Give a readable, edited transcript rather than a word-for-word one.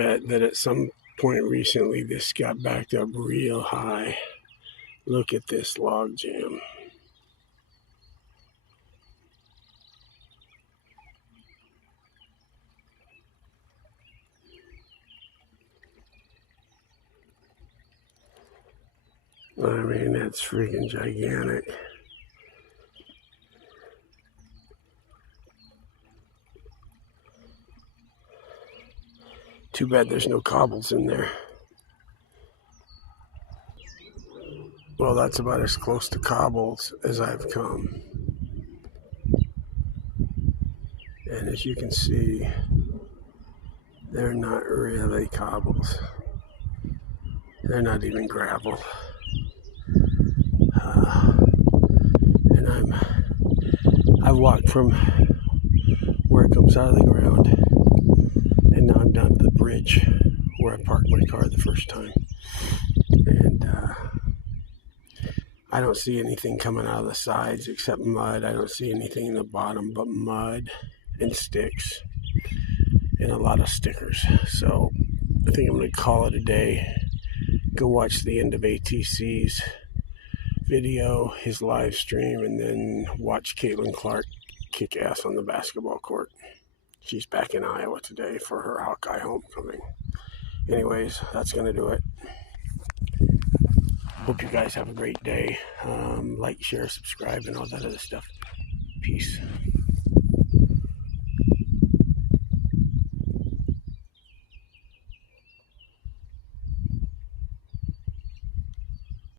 bet that at some point recently this got backed up real high. Look at this log jam. I mean, that's freaking gigantic. Too bad there's no cobbles in there. Well, that's about as close to cobbles as I've come. And as you can see, they're not really cobbles. They're not even gravel. And I've walked from where it comes out of the ground, and now I'm down to the bridge where I parked my car the first time. And I don't see anything coming out of the sides except mud. I don't see anything in the bottom but mud and sticks and a lot of stickers. So I think I'm going to call it a day. Go watch the end of ATC's video, his live stream, and then watch Caitlin Clark kick ass on the basketball court. She's back in Iowa today for her Hawkeye homecoming. Anyways, that's going to do it. Hope you guys have a great day. Like, share, subscribe, and all that other stuff. Peace.